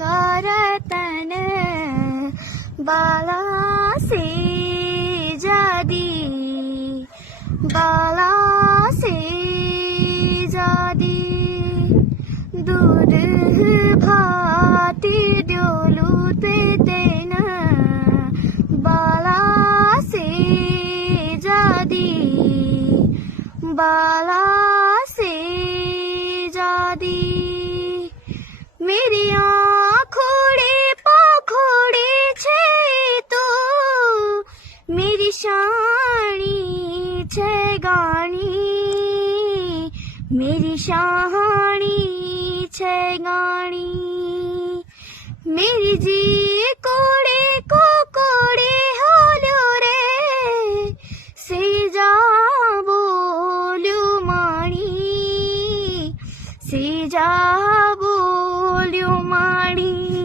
करतन बाला से जादी बाला से जादी दूध भाती डोलूते देना बाला से जादी बाला से जादी मेरी आँखोड़े पाखोड़े छे तो मेरी शानी छे गानी मेरी शानी छे गानी मेरी जी कोड़े को कोड़े होलो रे से जा बोल्यो माणी से जा बोल्यो माणी।